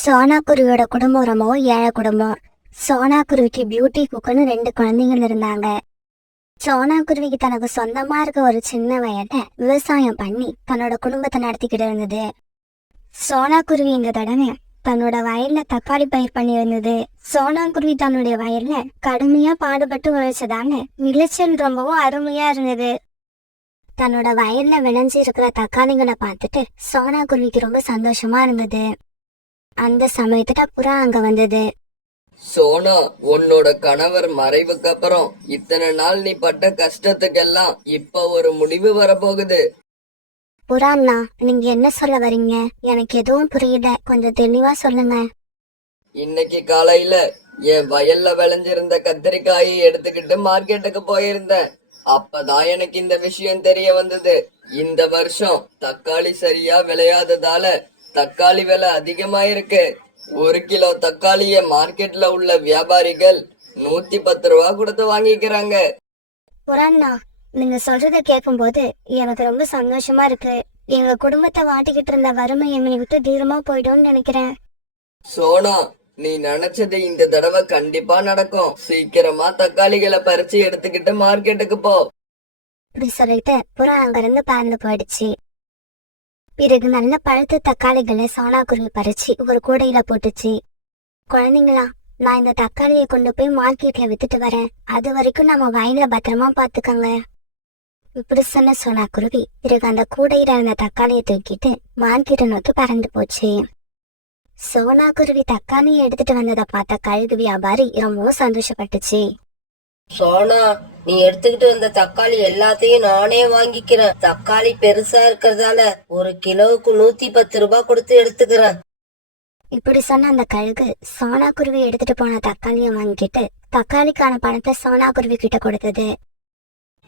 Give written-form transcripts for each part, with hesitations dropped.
சோனா குருவியோட குடும்பம் ரொம்பவும் ஏழை குடும்பம். சோனா குருவிக்கு பியூட்டி குக்குன்னு 2 குழந்தைகள் இருந்தாங்க. சோனா குருவிக்கு தனக்கு சொந்தமா இருக்க ஒரு சின்ன வயல்ல விவசாயம் பண்ணி தன்னோட குடும்பத்தை நடத்திக்கிட்டு இருந்தது. சோனா குருவி இந்த தடவை தன்னோட வயல்ல தக்காளி பயிர் பண்ணி இருந்தது. சோனா குருவி தன்னுடைய வயல்ல கடுமையா பாடுபட்டு உழைச்சதாங்க விளைச்சல் ரொம்பவும் அருமையா இருந்தது. தன்னோட வயல்ல விளைஞ்சு இருக்கிற தக்காளிகளை பார்த்துட்டு சோனா குருவிக்கு ரொம்ப சந்தோஷமா இருந்தது. அந்த சமயத்துல புறா அங்க வந்தது. சோனா, உன்னோட கணவர் மறைவுக்கு அப்புறம் இத்தனை நாள் நீ பட்ட கஷ்டத்துக்கெல்லாம் இப்ப ஒரு முடிவு வரப்போகுது. புறாண்ணா, நீங்க என்ன சொல்ல வரீங்க? எனக்கு எதுவும் புரியல, கொஞ்சம் தெளிவா சொல்லுங்க. இன்னைக்கு காலையில என் வயல்ல விளைஞ்சிருந்த கத்திரிக்காயை எடுத்துக்கிட்டு மார்க்கெட்டுக்கு போயிருந்தேன். அப்பதான் எனக்கு இந்த விஷயம் தெரிய வந்தது. இந்த வருஷம் தக்காளி சரியா விளையாததால தக்காளி விலை அதிகமாயிருக்கு. 1 கிலோ தக்காளிய மார்க்கெட்ல உள்ள வியாபாரிகள் 110 ரூபா கொடுத்து வாங்கிக்கிறாங்க. புறாண்ணா, நீங்க சொல்றத கேட்கும்போது எனக்கு ரொம்ப சந்தோஷமா இருக்கு. எங்க குடும்பத்தை வாட்டிக்கிட்டு இருந்த வறுமை என்னை விட்டு தூரமா போயிடும்னு நினைக்கிறேன். சோனா, நீ நினைச்சது இந்த தடவை கண்டிப்பா நடக்கும். சீக்கிரமா தக்காளிகளை பறிச்சு எடுத்துக்கிட்டு மார்க்கெட்டுக்கு போ. இப்படி சொல்லிட்டு புறா அங்கிருந்து பறந்து போயிடுச்சு. பிறகு நல்ல பழுத்த தக்காளிகளை சோனா குருவி பறிச்சு ஒரு கூடையில போட்டுச்சு. குழந்தைங்களா, நான் இந்த தக்காளியை கொண்டு போய் மார்க்கெட்ல வித்துட்டு வரேன். அது வரைக்கும் நம்ம வயல பத்திரமா பாத்துக்கோங்க. இப்படி சொன்ன சோனா குருவி பிறகு அந்த கூடையில இருந்த தக்காளியை தூக்கிட்டு மார்க்கெட்டை நோக்கி பறந்து போச்சு. சோனா குருவி தக்காளியை எடுத்துட்டு வந்ததை பார்த்த கழுகு வியாபாரி ரொம்பவும் சந்தோஷப்பட்டுச்சு. சோனா, நீ எடுத்துக்கிட்டு வந்த தக்காளி எல்லாத்தையும் நானே வாங்கிக்கிறேன். தக்காளி பெருசா இருக்கிறதால 1 கிலோவுக்கு 110 ரூபாய் கொடுத்து எடுத்துக்கிறேன். இப்படி சொன்ன அந்த கழுகு சோனா குருவி எடுத்துட்டு போன தக்காளியை வாங்கிட்டு தக்காளிக்கான பணத்தை சோனா குருவி கிட்ட கொடுத்தது.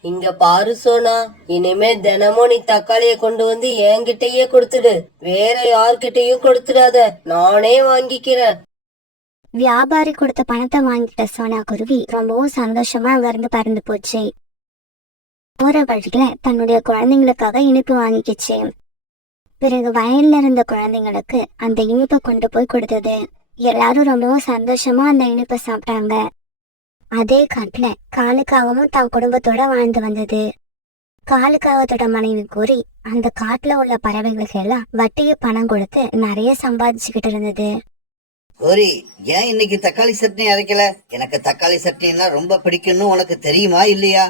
இங்க பாரு சோனா, இனிமே தினமும் நீ தக்காளிய கொண்டு வந்து என்கிட்டயே கொடுத்துடு. வேற யார்கிட்டயும் கொடுத்துடாத, நானே வாங்கிக்கிறேன். வியாபாரி கொடுத்த பணத்தை வாங்கிட்ட சோனா குருவி ரொம்பவும் சந்தோஷமா அங்க இருந்து பறந்து போச்சு. போற வழியில தன்னுடைய குழந்தைங்களுக்காக இனிப்பு வாங்கிக்கிச்சு. பிறகு வயல்ல இருந்த குழந்தைங்களுக்கு அந்த இனிப்பை கொண்டு போய் கொடுத்தது. எல்லாரும் ரொம்பவும் சந்தோஷமா அந்த இனிப்பை சாப்பிட்டாங்க. அதே காட்டுல காலுக்காகவும் தன் குடும்பத்தோட வாழ்ந்து வந்தது. காலுக்காகத்தோட மனைவி கூறி அந்த காட்டுல உள்ள பறவைகளுக்கு எல்லாம் வட்டியை பணம் கொடுத்து நிறைய சம்பாதிச்சுக்கிட்டு இருந்தது. கோரி, ஏன் இன்னைக்கு தக்காளி சட்னி அரைக்கல? எனக்கு தக்காளி சட்னின்னா ரொம்ப பிடிக்கும்னு உனக்கு தெரியுமா இல்லையா?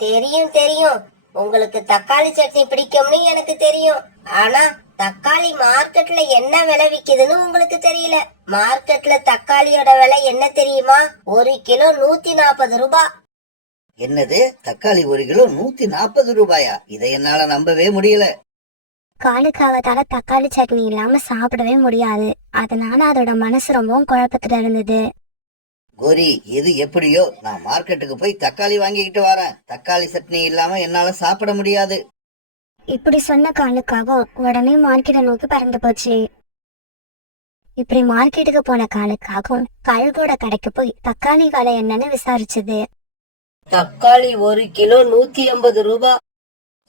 தெரியும் தெரியும், உங்களுக்கு தக்காளி சட்னி பிடிக்கும்னு எனக்கு தெரியும். ஆனா தக்காளி மார்க்கெட்ல என்ன விலை விக்குதுன்னு உங்களுக்கு தெரியல. மார்க்கெட்ல தக்காளியோட விலை என்ன தெரியுமா? 1 கிலோ 140 ரூபாய். என்னது, தக்காளி 1 கிலோ 140 ரூபாயா? இதை என்னால நம்பவே முடியல. காலுக்காகத்தால தக்காளி சட்னி இல்லாம சாப்பிடவே முடியாது. அதனால அதோட மனசு ரொம்பவும் குழப்பத்துல இருந்தது. கோரி, எது எப்படியோ நான் மார்க்கெட்டுக்கு போய் தக்காளி வாங்கிக்கிட்டு வரேன். தக்காளி சட்னி இல்லாம என்னால சாப்பிட முடியாது. இப்படி சொன்ன காலுக்காக உடனே மார்க்கெட்டை நோக்கி பறந்து போச்சு. இப்படி மார்க்கெட்டுக்கு போன காலுக்காகவும் கழுகோட கடைக்கு போய் தக்காளி விலை என்னன்னு விசாரிச்சது. தக்காளி 1 கிலோ 150 ரூபாய்.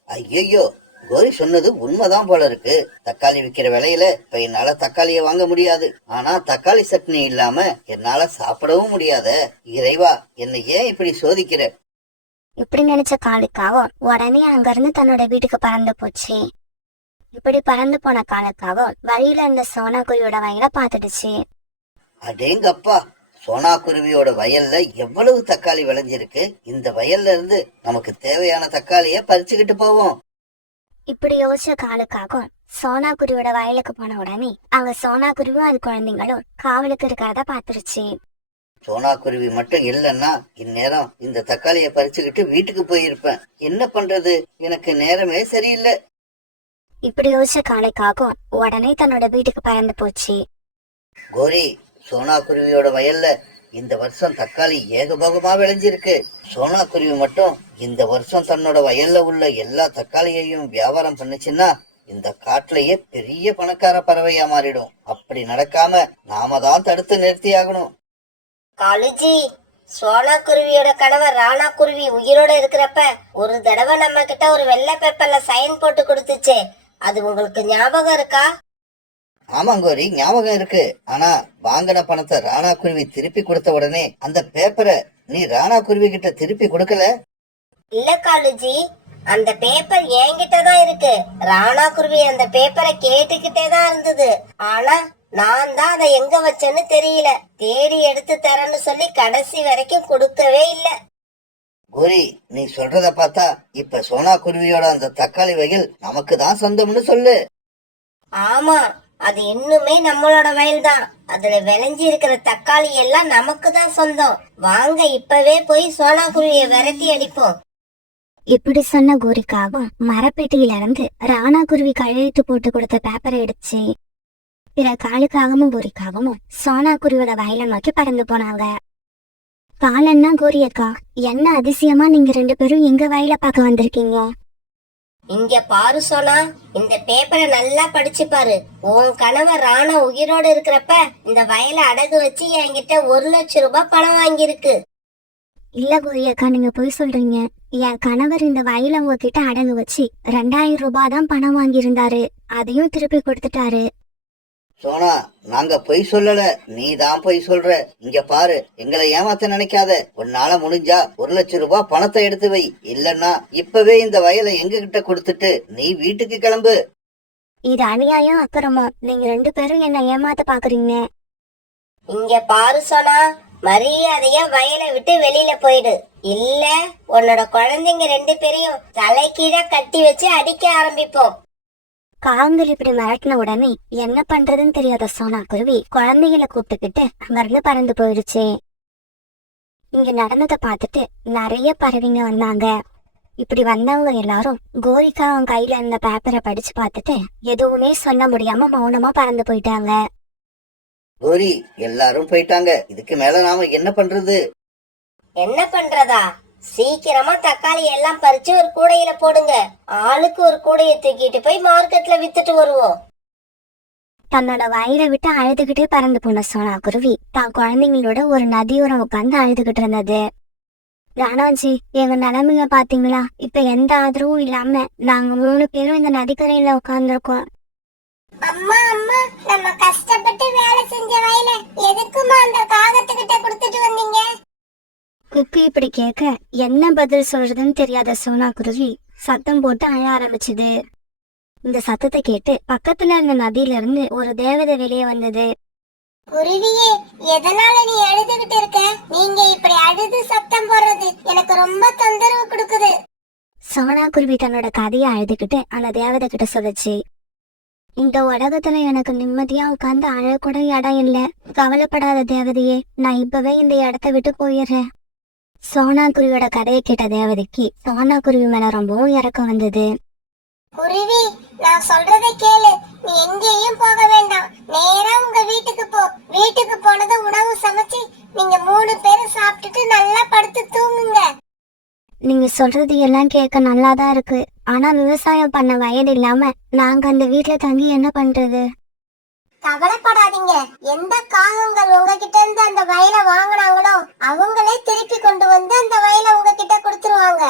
ஐயோ, கோரி சொன்னது உண்மைதான் போல இருக்கு. தக்காளி விக்கிற விலையில இப்ப என்னால தக்காளிய வாங்க முடியாது. ஆனா தக்காளி சட்னி இல்லாம என்னால சாப்பிடவும் முடியாத. இறைவா, என்னை ஏன் இப்படி சோதிக்கிற? இப்படி நினைச்ச காலுக்காகவும் உடனே அங்கிருந்து தன்னோட வீட்டுக்கு பறந்து போச்சு. இப்படி பறந்து போன காலுக்காகவும் வழியில இருந்த சோனா குருவியோட வயலை பார்த்துடுச்சு. அடேங்கப்பா, சோனா குருவியோட வயல்ல எவ்வளவு தக்காளி விளைஞ்சிருக்கு. இந்த வயல்ல இருந்து நமக்கு தேவையான தக்காளிய பறிச்சுக்கிட்டு போவோம். இப்படி யோசிச்ச காலுக்காகவும் சோனா குருவியோட வயலுக்கு போன உடனே அங்க சோனா குருவியும் அது குழந்தைங்களும் காவலுக்கு இருக்கிறத பாத்துருச்சு. சோனா குருவி மட்டும் இல்லைன்னா இந்நேரம் இந்த தக்காளிய பறிச்சுக்கிட்டு வீட்டுக்கு போயிருப்பேன். என்ன பண்றது, எனக்கு நேரமே சரியில்லை. இப்படி யோசிச்ச காலுக்காகவும் உடனே தன்னோட வீட்டுக்கு பறந்து போச்சு. கோரி, சோனா குருவியோட வயல்ல இந்த வருஷம் தக்காளி ஏகபோகமா விளைஞ்சிருக்கு. சோனா குருவி மட்டும் இந்த வருஷம் தன்னோட வயல்ல உள்ள எல்லா தக்காளியையும் வியாபாரம் பண்ணுச்சுன்னா இந்த காட்டுலயே பெரிய பணக்கார பறவையா மாறிடும். அப்படி நடக்காம நாம தான் தடுத்து நிறுத்தி ஆகணும். காலுஜி, சோனா குருவியோட கணவர் ராணா குருவி உயிரோட இருக்கிறப்ப ஒரு தடவை நம்ம கிட்ட ஒரு வெள்ளை பேப்பர்ல சைன் போட்டு கொடுத்துச்சு. அது உங்களுக்கு ஞாபகம் இருக்கா? ஆமா கோரி, ஞாபகம் இருக்கு. ஆனா வாங்கின பணத்தை ராணா குருவி திருப்பி கொடுத்த உடனே அந்த பேப்பரை நீ ராணா குருவி கிட்ட திருப்பி கொடுக்கல. இல்ல காலுஜி, அந்த பேப்பர் என்கிட்ட தான் இருக்கு. ராணா குருவி அந்த பேப்பரை கேட்டுக்கிட்டே தான் இருந்தது. ஆனா நான் தான் அதை எங்க வச்சேன்னு தெரியல. தேடி எடுத்து தரேன்னு சொல்லி கடைசி வரைக்கும் கொடுக்கவே இல்ல. கோரி, நீ சொல்றத பார்த்தா இப்ப சோனா குருவியோட அந்த தக்காளி வயல் நமக்கு தான் சொந்தம்னு சொல்லு. ஆமா, அது இன்னுமே நம்மளோட வயல் தான். அதுல விளைஞ்சி இருக்கிற தக்காளி எல்லாம் நமக்கு தான் சொந்தம். வாங்க இப்பவே போய் சோனா குருவிய விரட்டி அடிப்போம். இப்படி சொன்ன கோரிக்காவும் மரப்பெட்டியில இருந்து ராணா குருவி கையெழுத்து போட்டு கொடுத்த பேப்பரை எடுத்து பிற காலுக்காகவும் கோரிக்காகவும் சோனா குருவியோட வயலை நோக்கி பறந்து போனாங்க. காலன்னா கோரி அக்கா, என்ன அதிசயமா நீங்க 2 பேரும் எங்க வயலை பார்க்க வந்திருக்கீங்க? இங்க பாரு சோனா, இந்த பேப்பரை நல்லா படிச்சு பாரு. உன் கணவர் ராணா உயிரோடு இருக்கிறப்ப இந்த வயலை அடகு வச்சு என்கிட்ட 1,00,000 ரூபாய் பணம் வாங்கியிருக்கு. இல்ல கோரி அக்கா, நீங்க போய் சொல்றீங்க. என் கணவர் இந்த வயலை உங்ககிட்ட அடகு வச்சு 2,000 ரூபாய் தான் பணம் வாங்கியிருந்தாரு. அதையும் திருப்பி கொடுத்துட்டாரு. சோனா, நாங்க பொய் சொல்லல, நீ தான் பொய் சொல்ற. இங்க பாரு, எங்களை ஏமாத்த நினைக்காத. உன்னால முடிஞ்சா 1,00,000 ரூபாய் பணத்தை எடுத்து வை. இல்லன்னா இப்பவே இந்த வயலை எங்க கிட்ட கொடுத்துட்டு நீ வீட்டுக்கு கிளம்பு. இது அநியாயம், அக்கிரமா. நீங்க 2 பேரும் என்ன ஏமாத்த பாக்குறீங்க. இங்க பாரு சோனா, மரியாதையா வயலை விட்டு வெளியில போயிடு. இல்ல உன்னோட குழந்தைங்க 2 பேரையும் தலைக்கீழ கட்டி வச்சு அடிக்க ஆரம்பிப்போம். காங்கள் இப்படி மிரட்டின உடனே என்ன பண்றதுன்னு தெரியாத சோனா குருவி குழந்தைகளை கூப்பிட்டுக்கிட்டு அங்கிருந்து பறந்து போயிடுச்சு. இங்க நடந்ததை பார்த்துட்டு நிறைய பறவைங்க வந்தாங்க. இப்படி வந்தவங்க எல்லாரும் கோரிக்கா அவன் கையில இருந்த பேப்பரை படிச்சு பார்த்துட்டு எதுவுமே சொல்ல முடியாம மௌனமா பறந்து போயிட்டாங்க. கோரி, எல்லாரும் போயிட்டாங்க. இதுக்கு மேல நாம என்ன பண்றது? என்ன பண்றதா? சீக்கிரமா தக்காளி எல்லாம் பறிச்சு ஒரு கூடையில போடுங்க. ஆளுக்கு ஒரு கூடையை தூக்கிட்டு போய் மார்க்கெட்ல வித்துட்டு வருவோம். தன்னோட வயிறை விட்டு அழுதுகிட்டே பறந்து போன சோனா குருவி தான் குழந்தைங்களோட ஒரு நதியோரம் உட்காந்து அழுதுகிட்டு இருந்தது. ராணாஜி, எங்க நிலைமைய பாத்தீங்களா? இப்ப எந்த ஆதரவும் இல்லாம நாங்க 3 பேரும் இந்த நதிக்கரையில உட்கார்ந்துருக்கோம். அம்மா அம்மா, நம்ம கஷ்டப்பட்டு வேலை செஞ்ச வயல எதுக்குமா அந்த காகத்துக்கிட்ட கொடுத்துட்டு வந்தீங்க? குப்பி இப்படி கேட்க என்ன பதில் சொல்றதுன்னு தெரியாத சோனா குருவி சத்தம் போட்டு அழ ஆரம்பிச்சுது. இந்த சத்தத்தை கேட்டு பக்கத்துல இருந்த நதியில இருந்து ஒரு தேவதை வெளியே வந்தது. குருவியே, எதனால நீ அழுதுகிட்டு இருக்க? நீங்க இப்படி அழுது சத்தம் போடுறது எனக்கு ரொம்ப தொந்தரவு கொடுக்குது. சோனா குருவி தன்னோட கதையை அழுதுகிட்டு அந்த தேவதை கிட்ட சொல்லுச்சு. இந்த உலகத்துல எனக்கு நிம்மதியா உட்கார்ந்து அழக்கூட இடம் இல்ல. கவலைப்படாத தேவதையே, நான் இப்பவே இந்த இடத்த விட்டு போயிடுறேன். சோனா குருவியோட கதையை கேட்ட தேவதைக்கு சோனா குருவி மேல ரொம்பவும் இறக்கம் வந்தது. குருவி, நான் சொல்றதை கேளு. நீ எங்கேயும் போக வேண்டாம். நேரா உங்க வீட்டுக்கு போ. வீட்டுக்கு போனதும் உணவு சமைச்சு நீங்க 3 பேரும் சாப்பிட்டுட்டு நல்லா படுத்து தூங்குங்க. நீங்க சொல்றது எல்லாம் கேட்க நல்லாதான் இருக்கு. ஆனா விவசாயம் பண்ண வயது இல்லாம நாங்க அந்த வீட்டுல தங்கி என்ன பண்றது? கவலைப்படாதீங்க. எந்த காகங்கள் உங்ககிட்ட இருந்து அந்த வயலை வாங்கினாங்களோ அவங்களே திருப்பி கொண்டு வந்து அந்த வயலை உங்ககிட்ட கொடுத்துருவாங்க.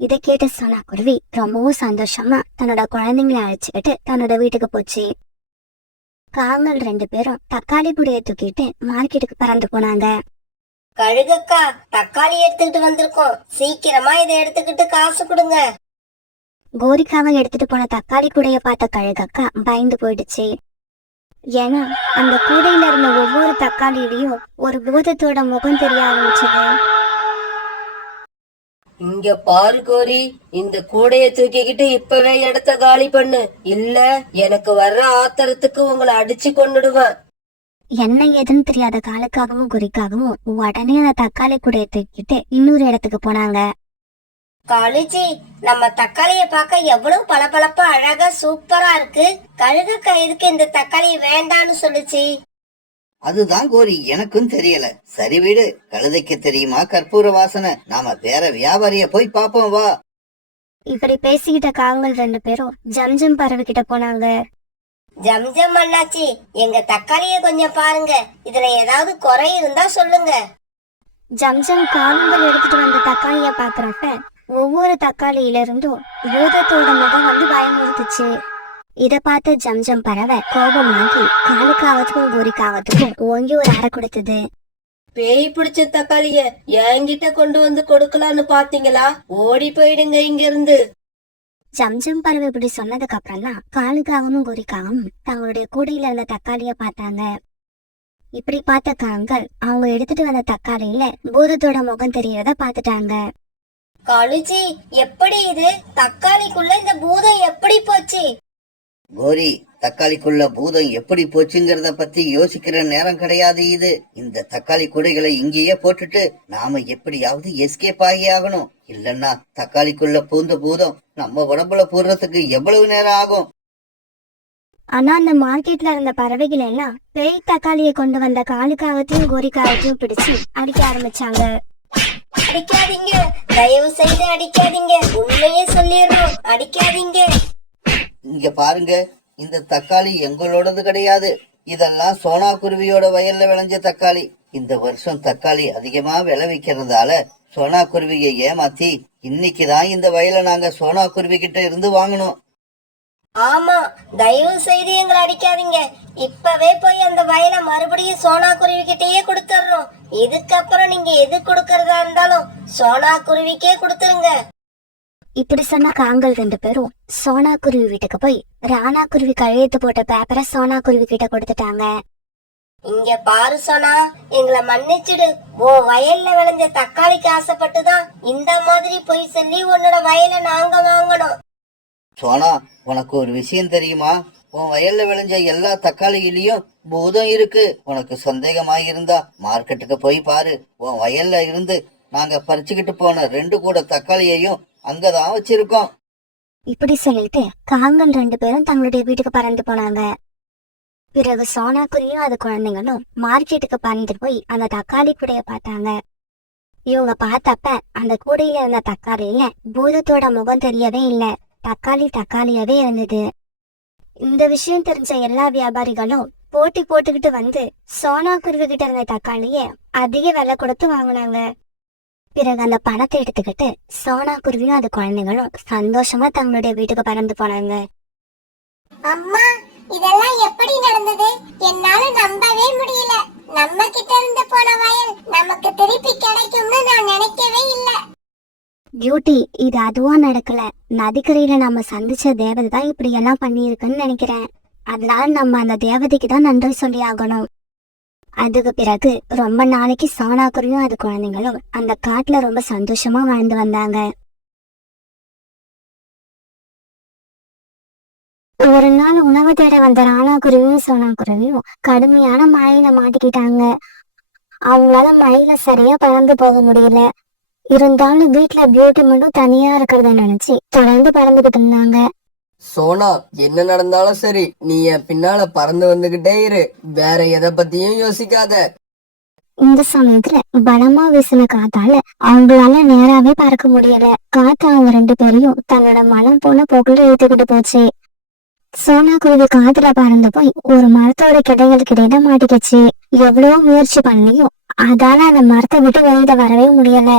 இதை கேட்ட சோனா குருவி ரொம்பவும் சந்தோஷமா தன்னோட குழந்தைங்களை அழைச்சுக்கிட்டு தன்னோட வீட்டுக்கு போச்சு. காங்கள் 2 பேரும் தக்காளி புடைய தூக்கிட்டு மார்க்கெட்டுக்கு பறந்து போனாங்க. கழுகக்கா, தக்காளி எடுத்துக்கிட்டு வந்திருக்கோம். சீக்கிரமா இதை எடுத்துக்கிட்டு காசு கொடுங்க. கோரிக்காவை எடுத்துட்டு போன தக்காளி கூடைய பார்த்த கழுகக்கா பயந்து போயிடுச்சு. ஏன்னா அந்த கூடையில இருந்த ஒவ்வொரு தக்காளியிலையும் ஒரு பூதத்தோட முகம் தெரிய ஆரம்பிச்சது. இங்க பாரு கோரி, இந்த கூடைய தூக்கிக்கிட்டு இப்பவே இடத்த காலி பண்ணு. இல்ல எனக்கு வர்ற ஆத்திரத்துக்கு உங்களை அடிச்சு கொன்னுடுவேன். என்ன ஏதுன்னு தெரியாத காலுக்காகவும் குறிக்காகவும் உடனே அந்த தக்காளி கூடைய தூக்கிட்டு இன்னொரு இடத்துக்கு போனாங்க. காலுஜி, நம்ம தக்காளிய பார்க்க எவ்வளவு பளபளப்பா அழகா சூப்பரா இருக்கு. கழுகக்கா எதுக்கு இந்த தக்காளி வேண்டான்னு சொல்லுச்சு? அதுதான் கோரி, எனக்கும் தெரியல. சரி விடு, கழுதைக்கு தெரியுமா கற்பூர வாசனை. நாம வேற வியாபாரிய போய் பாப்போம் வா. இப்படி பேசிக்கிட்ட காங்கள் 2 பேரும் ஜம்ஜம் பறவை கிட்ட போனாங்க. ஜம்ஜம் அண்ணாச்சி, எங்க தக்காளிய கொஞ்சம் பாருங்க. இதுல ஏதாவது குறை இருந்தா சொல்லுங்க. ஜம்ஜம் காங்கள் எடுத்துட்டு வந்த தக்காளிய பாக்குறப்ப ஒவ்வொரு தக்காளியில இருந்தும் பூதத்தோட முகம் வந்து பயமுறுத்துச்சு. இத பார்த்த ஜம்ஜம் பறவை கோபமாகி காலுக்காவத்துக்கும் கோரிக்காவத்துக்கும் ஓங்கி ஒரு அறை கொடுத்தது. பேய் பிடிச்ச தக்காளிய என்கிட்ட கொண்டு வந்து கொடுக்கலான்னு பாத்தீங்களா? ஓடி போயிடுங்க இங்க இருந்து. ஜம்ஜம் பறவை இப்படி சொன்னதுக்கு அப்புறம் தான் காலுக்காகவும் கோரிக்காவும் தங்களுடைய கூடையில இருந்த தக்காளிய பார்த்தாங்க. இப்படி பார்த்த காங்கள் அவங்க எடுத்துட்டு வந்த தக்காளியில பூதத்தோட முகம் தெரியறத பாத்துட்டாங்க. காலுஜி, எப்படி இது? தக்காளிக்குள்ள இந்த பூதம் எப்படி போச்சு? கோரி, தக்காளிக்குள்ள பூதம் எப்படி போச்சுங்கிறத பத்தி யோசிக்கிற நேரம் கிடையாது இது. இந்த தக்காளி கூடைகளை இங்கேயே போட்டுட்டு நாம எப்படியாவது எஸ்கேப் ஆகி ஆகணும். இல்லன்னா தக்காளிக்குள்ள பூந்த பூதம் நம்ம உடம்புல போடுறதுக்கு எவ்வளவு நேரம் ஆகும்? ஆனா அந்த மார்க்கெட்ல இருந்த பறவைகள் எல்லாம் பேய் தக்காளிய கொண்டு வந்த காலுக்காகத்தையும் கோரிக்காகத்தையும் பிடிச்சு அடிக்க ஆரம்பிச்சாங்க. அடிக்காதீங்க, தயவு செய்து அடிக்காதீங்க. உண்மையே சொல்லிடுறோம், அடிக்காதீங்க. இங்க பாருங்க, இந்த தக்காளி எங்களோடது கிடையாது. இதெல்லாம் சோனா குருவியோட வயல்ல விளைஞ்ச தக்காளி. இந்த வருஷம் தக்காளி அதிகமா விளைவிக்கிறதால சோனா குருவியை ஏமாத்தி இன்னைக்குதான் இந்த வயலை நாங்க சோனா குருவி கிட்ட இருந்து வாங்கணும். ஆமா, தயவு செய்து எங்களை அடிக்காதீங்க. இப்பவே போய் அந்த வயலை மறுபடியும் சோனா குருவி கிட்டயே கொடுத்துடுறோம். இதுக்கப்புறம் நீங்க எது கொடுக்கறதா இருந்தாலும் சோனா குருவிக்கே கொடுத்துருங்க. இப்படி சொன்ன காங்கள் 2 பேரும் சோனா குருவி வீட்டுக்கு போய் ராணா குருவி கையெழுத்து போட்ட பேப்பரை சோனா குருவி கிட்ட கொடுத்துட்டாங்க. இங்க பாரு சோனா, எங்களை மன்னிச்சிடு. உன் வயல்ல விளைஞ்ச தக்காளிக்கு ஆசைப்பட்டுதான் இந்த மாதிரி போய் சொல்லி உன்னோட வயலை நாங்க வாங்கணும். சோனா, உனக்கு ஒரு விஷயம் தெரியுமா? உன் வயல்ல விளைஞ்ச எல்லா தக்காளியிலயும் பூதம் இருக்கு. உனக்கு சந்தேகமாயிருந்தா மார்க்கெட்டுக்கு போய் பாரு. உன் வயல்ல இருந்து நாங்க பறிச்சுக்கிட்டு போன 2 கூட தக்காளியையும் அங்கதான் வச்சிருக்கோம். இப்படி சொல்லிட்டு காங்கள் 2 பேரும் தங்களுடைய வீட்டுக்கு பறந்து போனாங்க. பிறகு சோனா குருவியும் அது குழந்தைங்களும் மார்க்கெட்டுக்கு பறந்து போய் அந்த தக்காளி கூடைய பார்த்தாங்க. இவங்க பார்த்தப்ப அந்த கூடையில இருந்த தக்காளியில பூதத்தோட முகம் தெரியவே இல்ல. தக்காளி தக்காளியாவே இருந்தது. இந்த விஷயம் தெரிஞ்ச எல்லா வியாபாரிகளும் போட்டி போட்டுக்கிட்டு வந்து சோனா குருவி கிட்ட இருந்த தக்காளிய அதிக விலை கொடுத்து வாங்கினாங்க. பிறகு அந்த பணத்தை எடுத்துக்கிட்டு சோனா குருவியும் அது குழந்தைங்களும் சந்தோஷமா தங்களுடைய வீட்டுக்கு பறந்து போனாங்க. அம்மா, இதெல்லாம் எப்படி நடந்தது? என்னால நம்பவே முடியல. நம்ம கிட்ட இருந்து போன வயல் நமக்கு திருப்பி கிடைக்கும்னு நான் நினைக்கவே இல்ல. பியூட்டி, இது அதுவா நடக்கல. நதிக்கரையில நம்ம சந்திச்ச தேவதை தான் இப்படி எல்லாம் பண்ணியிருக்குன்னு நினைக்கிறேன். அதனால நம்ம அந்த தேவதைக்கு தான் நன்றி சொல்லி ஆகணும். அதுக்கு பிறகு ரொம்ப நாளைக்கு சோனா குருவியும் அது குழந்தைங்களும் அந்த காட்டுல ரொம்ப சந்தோஷமா வாழ்ந்து வந்தாங்க. ஒரு நாள் உணவு தேட வந்த ராணா குருவியும் சோனா குருவியும் கடுமையான மழையில மாட்டிக்கிட்டாங்க. அவங்களால மழையில சரியா பறந்து போக முடியல. இருந்தாலும் வீட்டுல பியூட்டி மட்டும் தனியா இருக்கிறத நினைச்சு தொடர்ந்து பறந்துகிட்டு இருந்தாங்க. சோனா, என்ன நடந்தாலும் சரி, நீ என் பின்னால பறந்து வந்துகிட்டே இரு. வேற எதை பத்தியும் யோசிக்காத. இந்த சமயத்துல பலமா வீசின காத்தால அவங்களால நேராவே பறக்க முடியல. காத்து அவங்க 2 பேரையும் தன்னோட மனம் போன போக்குல இழுத்துக்கிட்டு போச்சு. சோனா குருவி காத்துல பறந்து போய் ஒரு மரத்தோட கிளைகளுக்கு இடையில மாட்டிக்கிச்சு. எவ்வளவோ முயற்சி பண்ணியும் அதால அந்த மரத்தை விட்டு வெளியில வரவே முடியல.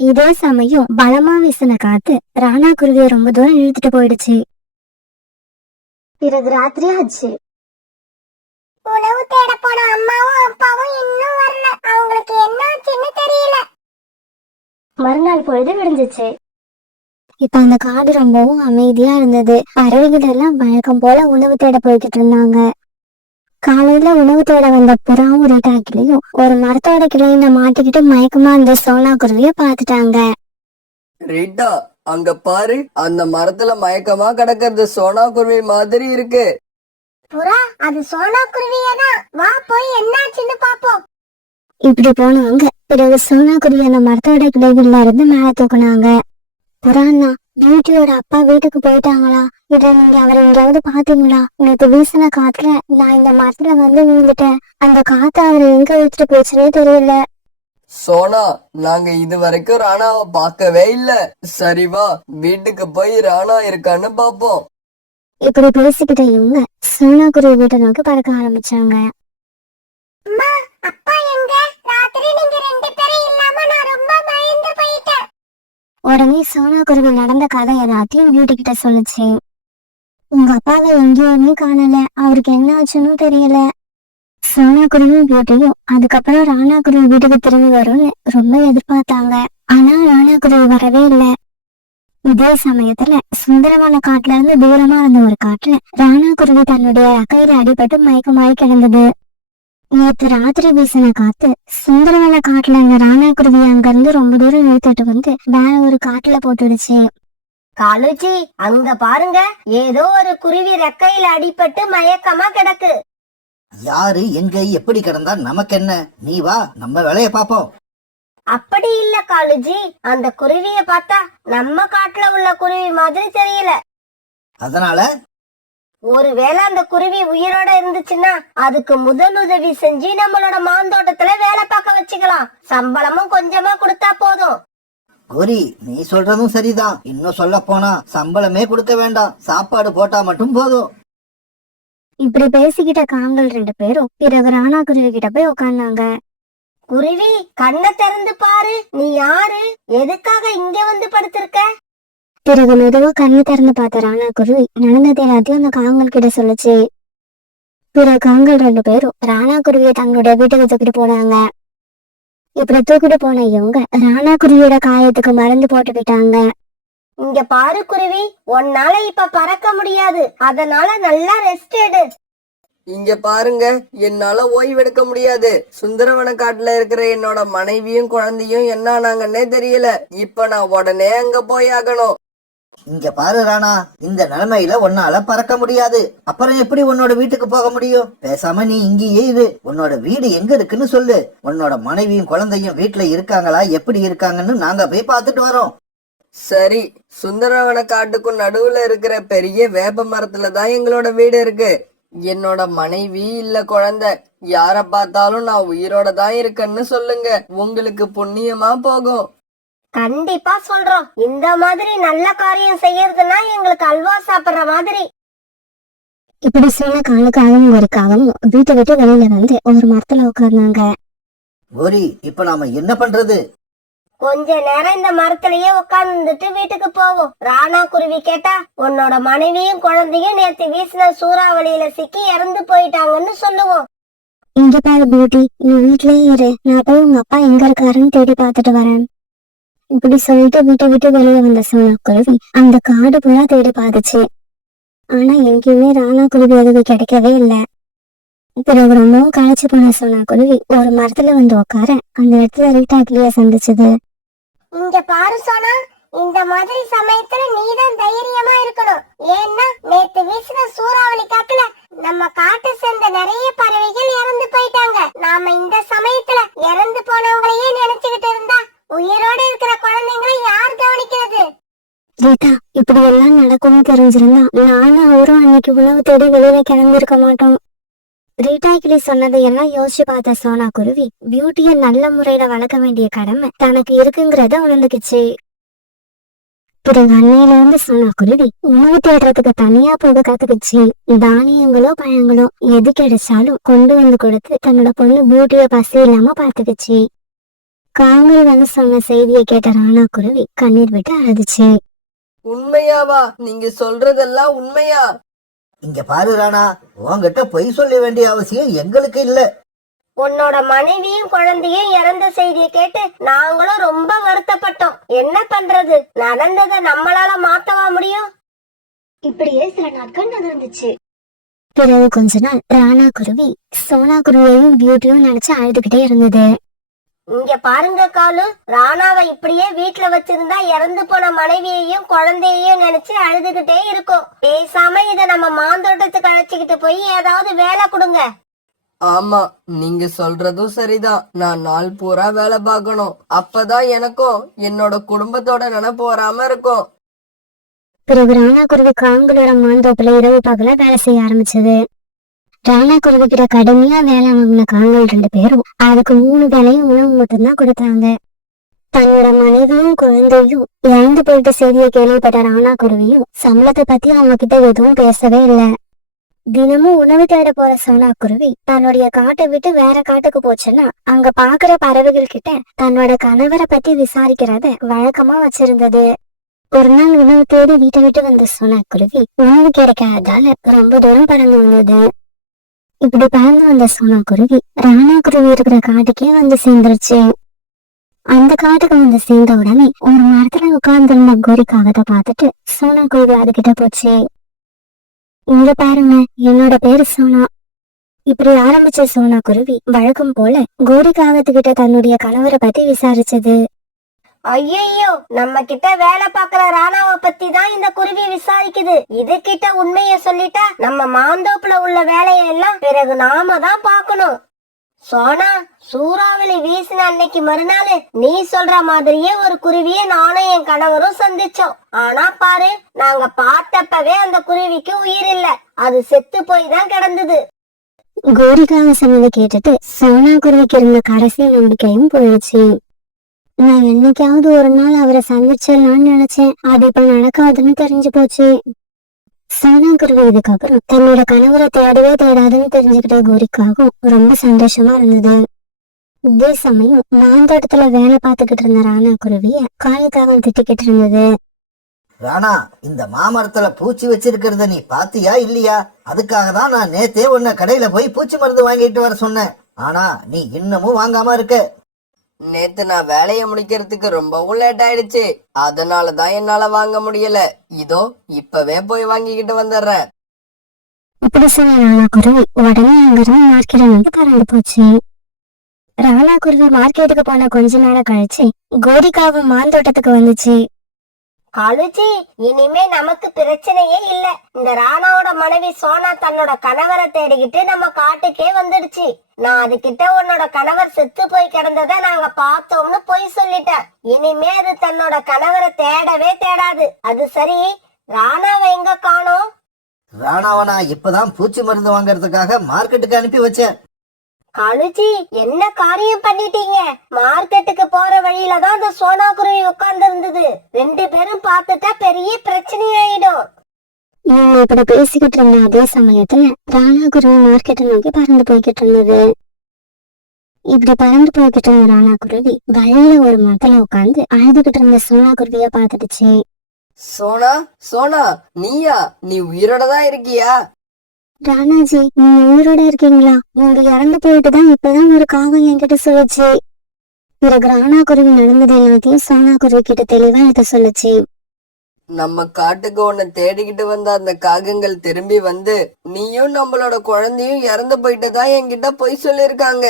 இதே சமயம் பலமா வீசின காத்து ராணா குருவியை ரொம்ப தூரம் இழுத்துட்டு போயிடுச்சு. பிறகு ராத்திரி ஆச்சு. உணவு தேட போன அம்மாவும் அப்பாவும் இன்னும் வரல. அவங்களுக்கு என்னாச்சுன்னு தெரியல. மறுநாள் பொழுது விடிஞ்சிச்சு. இப்ப அந்த காடு ரொம்பவும் அமைதியா இருந்தது. பறவைகள் எல்லாம் வழக்கம் போல உணவு தேட போய்கிட்டு இருந்தாங்க. காலையில உணவு தேட வந்த புறாவும் ரீட்டாக்கிலையும் ஒரு மரத்தோட கிளையில மாட்டிக்கிட்டு மயக்கமா இருந்த சோனா குருவிய பாத்துட்டாங்க. ரீட்டா, அங்க பாரு, அந்த மரத்துல மயக்கமா கிடக்கிறது சோனா குருவி மாதிரி இருக்கு. புறா, அது சோனா குருவியதான். வா போய் என்னாச்சுன்னு பாப்போம். இப்படி போனவங்க பிறகு சோனா குருவி அந்த மரத்தோட கிளைகள்ல இருந்து மேல தூக்குனாங்க. புறான்னா, பியூட்டியோட அப்பா வீட்டுக்கு போயிட்டாங்களா? இத நீங்க அவரை எங்கேயாவது பாத்தீங்களா? நேற்று வீசின காத்துல நான் இந்த மரத்துல வந்து விழுந்துட்டேன். அந்த காத்து அவரை எங்க வச்சுட்டு போச்சுன்னே தெரியல. சோனா, நாங்க இது வரைக்கும் ராணாவை பார்க்கவே இல்ல. சரி வா, வீட்டுக்கு போய் ராணா இருக்கான்னு பாப்போம். இப்படி பேசிக்கிட்ட இவங்க சோனா குருவி வீட்டை நோக்கி பறக்க ஆரம்பிச்சாங்க. அம்மா, அப்பா எங்க? ராத்திரி நீங்க 2 பேரும் இல்லாம நான் ரொம்ப பயந்து போயிட்டேன். உடனே சோனா குருவி நடந்த கதை எல்லாத்தையும் பியூட்டி கிட்ட சொல்லுச்சு. உங்க அப்பாவை எங்கேயுமே காணல, அவருக்கு என்ன ஆச்சுன்னு தெரியல. சோனா குருவியும் பியூட்டியும் அதுக்கப்புறம் ராணா குருவி வீட்டுக்கு திரும்பி வரும்னு ரொம்ப எதிர்பார்த்தாங்க. ஆனா ராணா குருவி வரவே இல்லை. இதே சமயத்துல சுந்தரவன காட்டுல இருந்து தூரமா இருந்த ஒரு காட்டுல ராணா குருவி தன்னுடைய அக்கையில அடிபட்டு மயக்கமாய் கிடந்தது. நேத்து ராத்திரி வீசின காத்து சுந்தரவன காட்டுல இருந்த ராணா குருவி அங்க இருந்து ரொம்ப தூரம் இழுத்துட்டு வந்து வேற ஒரு காட்டுல போட்டுடுச்சு. காலுஜி, அங்க பாருங்க, ஏதோ ஒரு குருவி ரெக்கையில அடிபட்டு மயக்கமா கிடக்கு. யாரு எங்க எப்படி கிடந்தா நமக்கு என்ன? நீ வா, நம்ம வேலைய பாப்போம். அப்படி இல்ல காலுஜி, அந்த குருவிய பார்த்தா நம்ம காட்டுல உள்ள குருவி மாதிரி தெரியல. அதனால ஒருவேளை அந்த குருவி உயிரோட இருந்துச்சுன்னா அதுக்கு முதல் உதவி செஞ்சு நம்மளோட மாந்தோட்டத்துல வேலை பார்க்க வச்சுக்கலாம். சம்பளமும் கொஞ்சமா கொடுத்தா போதும். கோரி, நீ சொல்றதும் சரிதான். இன்னும் சொல்ல போனா சம்பளமே கொடுக்க வேண்டாம், சாப்பாடு போட்டா மட்டும் போதும். இப்படி பேசிக்கிட்ட காங்கள் ரெண்டு பேரும் பிறகு ராணா குருவி கிட்ட போய் உட்கார்ந்தாங்க. குருவி, கண்ணை திறந்து பாரு. நீ யாரு? எதுக்காக இங்க வந்து படுத்திருக்க? பிறகு மெதுவா கண்ணு திறந்து பார்த்த ராணா குருவி நடந்தது எல்லாத்தையும் அந்த காங்கள் கிட்ட சொல்லுச்சு. பிறகு காங்கள் ரெண்டு பேரும் ராணா குருவியை தங்களுடைய வீட்டுக்கு தூக்கிட்டு போனாங்க. இப்படி தூக்கிட்டு போன இவங்க ராணா குருவியோட காயத்துக்கு மருந்து போட்டுக்கிட்டாங்க. இங்க பாரு குருவி, உன்னால இப்ப பறக்க முடியாது, அதனால நல்லா ரெஸ்ட் எடு. இங்க பாருங்க, என்னால ஓய்வெடுக்க முடியாது. சுந்தரவன காட்டுல இருக்கிற என்னோட மனைவியும் குழந்தையும் என்ன ஆனாங்கன்னே தெரியல. இப்ப நான் உடனே அங்க போய் ஆகணும். இங்க பாரு ராணா, இந்த நிலைமையில உன்னால பறக்க முடியாது. அப்புறம் எப்படி உன்னோட வீட்டுக்கு போக முடியும்? பேசாம நீ இங்கேயே இரு. உன்னோட வீடு எங்க இருக்குன்னு சொல்லு. உன்னோட மனைவியும் குழந்தையும் வீட்டுல இருக்காங்களா, எப்படி இருக்காங்கன்னு நாங்க போய் பார்த்துட்டு வரோம். சரி, சுந்தரவன காட்டுக்கும் நடுவுல இருக்கிற பெரிய வேப்ப மரத்துல தான் எங்களோட வீடு இருக்கு. என்னோட மனைவி இல்ல குழந்தை யார பார்த்தாலும் நான் உயிரோட தான் இருக்கேன்னு சொல்லுங்க, உங்களுக்கு புண்ணியமா போகும். கண்டிப்பா சொல்றோம். இந்த மாதிரி நல்ல காரியம் செய்யறதுன்னா எங்களுக்கு அல்வா சாப்பிடுற மாதிரி. இப்படி சொன்ன காலுக்காகவும் ஒருக்காகவும் வீட்டை விட்டு வெளியில வந்து ஒரு மரத்துல உட்கார்ந்தாங்க. கோரி, இப்ப நாம என்ன பண்றது? கொஞ்ச நேரம் இந்த மரத்திலேயே உட்கார்ந்துட்டு வீட்டுக்கு போவோம். ராணா குருவி கேட்டா உன்னோட மனைவியும் குழந்தையும் நேத்து வீசின சூறாவளியில சிக்கி இறந்து போயிட்டாங்கன்னு சொல்லுவோம். இங்க பாரு பியூட்டி, நீ வீட்லயே இரு, நான் போய் உங்க அப்பா எங்க இருக்காருன்னு தேடி பார்த்துட்டு வரேன். இப்படி சொல்லிட்டு வீட்டை விட்டு வெளியே வந்த சோனா குருவி அந்த காடு ஃபுல்லா தேடி பார்த்துச்சு. ஆனா எங்கேயுமே ராணா குருவி எதுவும் கிடைக்கவே இல்லை. பிறகு ரொம்பவும் களைச்சு போன சோனா குருவி ஒரு மரத்துல வந்து உட்கார அந்த இடத்துல ரீட்டா கிளிய சந்திச்சது. இங்க பாரு சோனா, இந்த மாதிரி சமயத்துல நீதான் தைரியமா இருக்கணும். ஏன்னா நேத்து வீசின சூறாவளி காத்துல நம்ம காட்டை சேர்ந்த நிறைய பறவைகள் இறந்து போயிட்டாங்க. நாம இந்த சமயத்துல இறந்து போனவங்களையே நினைச்சுக்கிட்டு இருந்தா உயிரோட இருக்கிற குழந்தைங்களை யார் கவனிக்கிறது? ரீட்டா, இப்படி எல்லாம் நடக்கும்னு தெரிஞ்சிருந்தா நானும் அவரும் அன்னைக்கு உணவு தேடி வெளியில கிளம்பிருக்க மாட்டோம். ரீட்டா கிளி சொன்னதை எல்லாம் யோசிச்சு பார்த்த சோனா குருவி பியூட்டிய நல்ல முறையில வளர்க்க வேண்டிய கடமை தனக்கு இருக்குங்கிறத உணர்ந்துக்குச்சு. பிறகு அன்னையில இருந்து சோனா குருவி உணவு தேடுறதுக்கு தனியா போக கத்துக்குச்சு. தானியங்களோ பழங்களோ எது கிடைச்சாலும் கொண்டு வந்து கொடுத்து தன்னோட பொண்ணு பியூட்டிய பசி இல்லாம பாத்துக்குச்சு. காங்கள் வந்து சொன்ன செய்தியை கேட்ட ராணா குருவி கண்ணீர் விட்டு அழுதுச்சு. உண்மையாவா? நீங்க சொல்றதெல்லாம் உண்மையா? இங்க பாரு ராணா, உன்கிட்ட பொய் சொல்ல வேண்டிய அவசியம் எங்களுக்கு இல்ல. உன்னோட மனைவியும் குழந்தையும் இறந்த செய்தியை கேட்டு நாங்களும் ரொம்ப வருத்தப்பட்டோம். என்ன பண்றது? நடந்ததை நம்மளால மாத்தவா முடியும்? இப்படியே சில நாட்கள் நகர்ந்துச்சு. பிறகு கொஞ்ச நாள் ராணா குருவி சோனா குருவியையும் பியூட்டியும் நினைச்சு அழுதுகிட்டே இருந்தது. இங்க பாருங்க காலு, ராணாவை இப்படியே வீட்டுல வச்சிருந்தா இறந்து போன மனைவியையும் குழந்தையையும் நினைச்சு அழுதுகிட்டே இருக்கும். பேசாம இத நம்ம மாந்தோட்டத்துக்கு அழைச்சிக்கிட்டு போய் ஏதாவது வேலை கொடுங்க. ஆமா, நீங்க சொல்றதும் சரிதான். நான் நாள் பூரா வேலை பார்க்கணும். அப்பதான் எனக்கும் என்னோட குடும்பத்தோட நினைப்பு வராம இருக்கும். பிறகு ராணா குருவி காங்களோட மாந்தோப்புல இரவு பகல வேலை செய்ய ஆரம்பிச்சது. ராணா குருவி கிட்ட கடுமையா வேலை வாங்கின காங்கள் ரெண்டு பேரும் அதுக்கு 3 வேளையும் உணவு மட்டும்தான் கொடுத்தாங்க. தன்னோட மனைவியும் குழந்தையும் இறந்து போயிட்ட செய்தியை கேள்விப்பட்ட ராணா குருவியும் சம்பளத்தை பத்தி அவங்க கிட்ட எதுவும் பேசவே இல்லை. தினமும் உணவு தேட போற சோனா குருவி தன்னுடைய காட்டை விட்டு வேற காட்டுக்கு போச்சுன்னா அங்க பாக்குற பறவைகள் கிட்ட தன்னோட கணவரை பத்தி விசாரிக்கிறத வழக்கமா வச்சிருந்தது. ஒரு நாள் உணவு தேடி வீட்டை விட்டு வந்த சோனா குருவி உணவு கிடைக்காததால ரொம்ப தூரம் பறந்து வந்தது. இப்படி பறந்து வந்த சோனா குருவி ராணா குருவி இருக்கிற காட்டுக்கே வந்து சேர்ந்துருச்சு. அந்த காட்டுக்கு வந்து சேர்ந்த உடனே ஒரு மரத்துல உட்கார்ந்திருந்த கோரிக்காகத்தை பார்த்துட்டு சோனா குருவி அதுகிட்ட போச்சு. இங்க பாருங்க, என்னோட பேரு சோனா. இப்படி ஆரம்பிச்ச சோனா குருவி வழக்கம் போல கோரிக்காகத்துக்கிட்ட தன்னுடைய கணவரை பத்தி விசாரிச்சது. ஐயோ, நம்ம கிட்ட வேலை பாக்குற ராணாவை பத்தி தான் இந்த குருவி விசாரிக்குது. இது கிட்ட உண்மைய சொல்லிட்டா நம்ம மாந்தோப்புல உள்ள வேலையெல்லாம் பிறகு நாம தான் பாக்கணும். சோனா, சூறாவளி வீசின அன்னைக்கு மறுநாள் நீ சொல்ற மாதிரியே ஒரு குருவிய நானும் என் கணவரும் சந்திச்சோம். ஆனா பாரு, நாங்க பார்த்தப்பவே அந்த குருவிக்கு உயிர் இல்ல, அது செத்து போய் தான் கிடந்தது. கோரிக்காக சொன்னதை கேட்டுட்டு சோனா குருவிக்கு இருந்த கடைசி நம்பிக்கையும் போயிடுச்சு. நான் என்னைக்காவது ஒரு நாள் அவரை சந்திச்சிடலாம்னு நினைச்சேன், அது இப்ப நடக்காதுன்னு தெரிஞ்சு போச்சு. சோனா குருவி இதுக்கப்புறம் தன்னோட கணவரை தேடவே தேடாதுன்னு தெரிஞ்சுக்கிட்ட கோரிக்காகவும் ரொம்ப சந்தோஷமா இருந்தது. இதே சமயம் மாந்தோட்டத்துல வேலை பார்த்துக்கிட்டு இருந்த ராணா குருவிய காலுக்காக திட்டிக்கிட்டு இருந்தது. ராணா, இந்த மாமரத்துல பூச்சி வச்சிருக்கிறத நீ பாத்தியா இல்லையா? அதுக்காக தான் நான் நேத்தே உன்னை கடையில போய் பூச்சி மருந்து வாங்கிட்டு வர சொன்னேன். ஆனா நீ இன்னமும் வாங்காம இருக்க. நேத்து நான் வேலையை முடிக்கிறதுக்கு ரொம்பவும் லேட் ஆயிடுச்சு, அதனாலதான் என்னால வாங்க முடியல. இதோ இப்பவே போய் வாங்கிக்கிட்டு வந்துடுறேன். இப்படி சொன்ன ராணா குருவி உடனே அங்கிருந்து மார்க்கெட்டை நோக்கி பறந்து போச்சு. ராணா குருவி மார்க்கெட்டுக்கு போன கொஞ்ச நேரம் கழிச்சு கோரிக்காவும் மாந்தோட்டத்துக்கு வந்துச்சு. காலுஜி, இனிமே நமக்கு பிரச்சனையே இல்ல. இந்த ராணாவோட மனைவி சோனா தன்னோட கணவரை தேடிக்கிட்டு நம்ம காட்டுக்கே வந்துடுச்சு. நான் அதுகிட்ட உன்னோட கணவர் செத்து போய் கிடந்ததை நாங்க பார்த்தோம்னு பொய் சொல்லிட்டேன். இனிமே அது தன்னோட கணவரை தேடவே தேடாது. அது சரி, ராணாவை எங்க காணோம்? ராணாவை நான் இப்பதான் பூச்சி மருந்து வாங்கறதுக்காக மார்க்கெட்டுக்கு அனுப்பி வச்சேன். காலுஜி, என்ன காரியம் பண்ணிட்டீங்க? மார்க்கெட்டுக்கு போற வழியில தான் அந்த சோனா குருவி உட்கார்ந்து இருந்தது. ரெண்டு பேரும் பார்த்துட்டா பெரிய பிரச்சனை ஆயிடும். இவங்க இப்படி பேசிக்கிட்டு இருந்த அதே சமயத்துல ராணா குருவி மார்க்கெட்டை நோக்கி பறந்து போய்கிட்டு இருந்தது. இப்படி பறந்து போய்கிட்டு இருந்த ராணா குருவி வழியில ஒரு மரத்துல உட்கார்ந்து அழுதுகிட்டு இருந்த சோனா குருவிய பாத்துடுச்சு. சோனா, சோனா, நீயா? நீ உயிரோட தான் இருக்கியா? ராணாஜி, நீங்க உயிரோட இருக்கீங்களா? நீங்க இறந்து போயிட்டுதான் இப்பதான் ஒரு காகம் என்கிட்ட சொல்லுச்சு. பிறகு ராணா குருவி நடந்தது எல்லாத்தையும் சோனா குருவி கிட்ட தெளிவா எடுத்து சொல்லுச்சு. நம்ம காட்டுக்கு உன்னை தேடிக்கிட்டு வந்த அந்த காகங்கள் திரும்பி வந்து நீயும் நம்மளோட குழந்தையும் இறந்து போயிட்டதா என்கிட்ட பொய் சொல்லிருக்காங்க.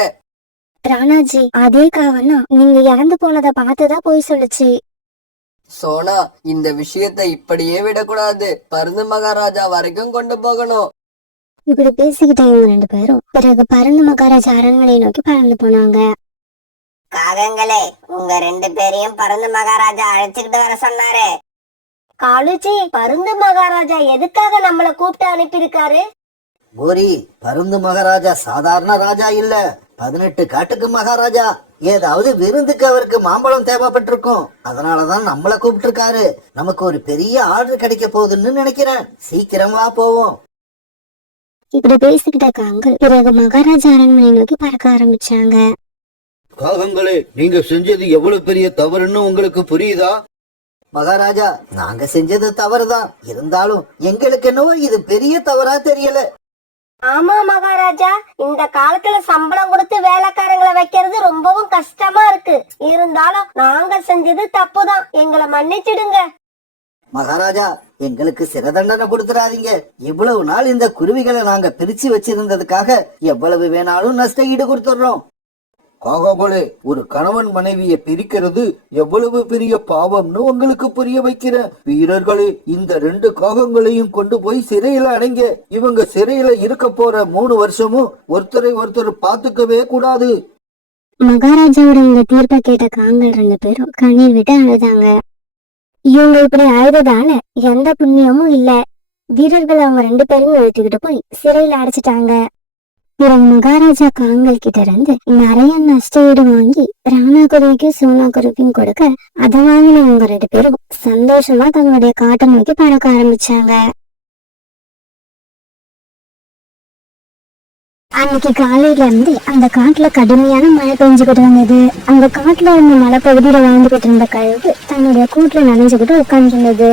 ராணாஜி, அதே காவனா நீங்க இறந்து போனதை பார்த்துதான் போய் சொல்லுச்சு. சோனா, இந்த விஷயத்தை இப்படியே விடக்கூடாது, பருந்து மகாராஜா வரைக்கும் கொண்டு போகணும். இப்படி பேசிக்கிட்ட இவங்க ரெண்டு பேரும் பிறகு பருந்து மகாராஜா அரண்மனையை நோக்கி பறந்து போனாங்க. காகங்களே, உங்க ரெண்டு பேரையும் பருந்து மகாராஜா அழைச்சுக்கிட்டு வர சொன்னாரு. காலுஜி, பருந்து மகாராஜா எதுக்காக நம்மள கூப்பிட்டு அனுப்பியிருக்காரு? கோரி, பருந்து மகாராஜா சாதாரண ராஜா இல்ல, 18 காட்டுக்கு மகாராஜா. ஏதாவது விருந்துக்கு அவருக்கு மாம்பழம் தேவைப்பட்டிருக்கும், அதனாலதான் நம்மள கூப்பிட்டு இருக்காரு. நமக்கு ஒரு பெரிய ஆர்டர் கிடைக்க போகுதுன்னு நினைக்கிறேன். சீக்கிரம் வா போவோம். இப்படி பேசிக்கிட்ட காங்கள் பிறகு மகாராஜா அரண்மனை நோக்கி பறக்க ஆரம்பிச்சாங்க. காகங்களே, நீங்க செஞ்சது எவ்வளவு பெரிய தவறுன்னு உங்களுக்கு புரியுதா? மகாராஜா, நாங்க செஞ்சது தவறுதான், இருந்தாலும் எங்களுக்கு என்னவோ இது பெரிய தவறா தெரியல. ஆமா மகாராஜா, இந்த காலத்துல சம்பளம் கொடுத்து வேலைக்காரங்களை வைக்கிறது ரொம்பவும் கஷ்டமா இருக்கு. இருந்தாலும் நாங்க செஞ்சது தப்புதான், எங்களை மன்னிச்சிடுங்க. மகாராஜா, எங்களுக்கு சிறை தண்டனை கொடுத்துறாதீங்க. இவ்வளவு நாள் இந்த குருவிகளை நாங்க பிரிச்சு வச்சிருந்ததுக்காக எவ்வளவு வேணாலும் நஷ்ட ஈடு கொடுத்துடுறோம். காகங்களே, ஒரு கணவன் மனைவியை பிரிக்கிறது எவ்வளவு பெரிய பாவம்னு உங்களுக்கு புரிய வைக்கிறேன். வீரர்களே, இந்த 2 காகங்களையும் கொண்டு போய் சிறையில அடைங்க. இவங்க சிறையில இருக்க போற 3 வருஷமும் ஒருத்தரை ஒருத்தர் பாத்துக்கவே கூடாது. மகாராஜாவோட இந்த தீர்ப்பை கேட்ட காங்கள் 2 பேரும் கண்ணீர் விட்டு அழுதாங்க. இவங்க இப்படி அழுததால எந்த புண்ணியமும் இல்ல. வீரர்கள் அவங்க 2 பேரையும் எடுத்துக்கிட்டு போய் சிறையில அடைச்சிட்டாங்க. பிறகு மகாராஜா காங்கள் கிட்ட இருந்து நிறைய நஷ்ட ஈடு வாங்கி ராணா குருவிக்கும் சோனா குருவிக்கும் கொடுக்க, அதை வாங்கின இவங்க 2 பேரும் சந்தோஷமா தங்களுடைய காட்டை நோக்கி பறக்க ஆரம்பிச்சாங்க. அன்னைக்கு காலையில இருந்து அந்த காட்டுல கடுமையான மழை பெஞ்சுக்கிட்டு வந்தது. அந்த காட்டுல இருந்த மலைப்பகுதியில வாழ்ந்துகிட்டு இருந்த கழுகு தன்னுடைய கூட்டுல நனைஞ்சுக்கிட்டு உட்காந்துருந்தது.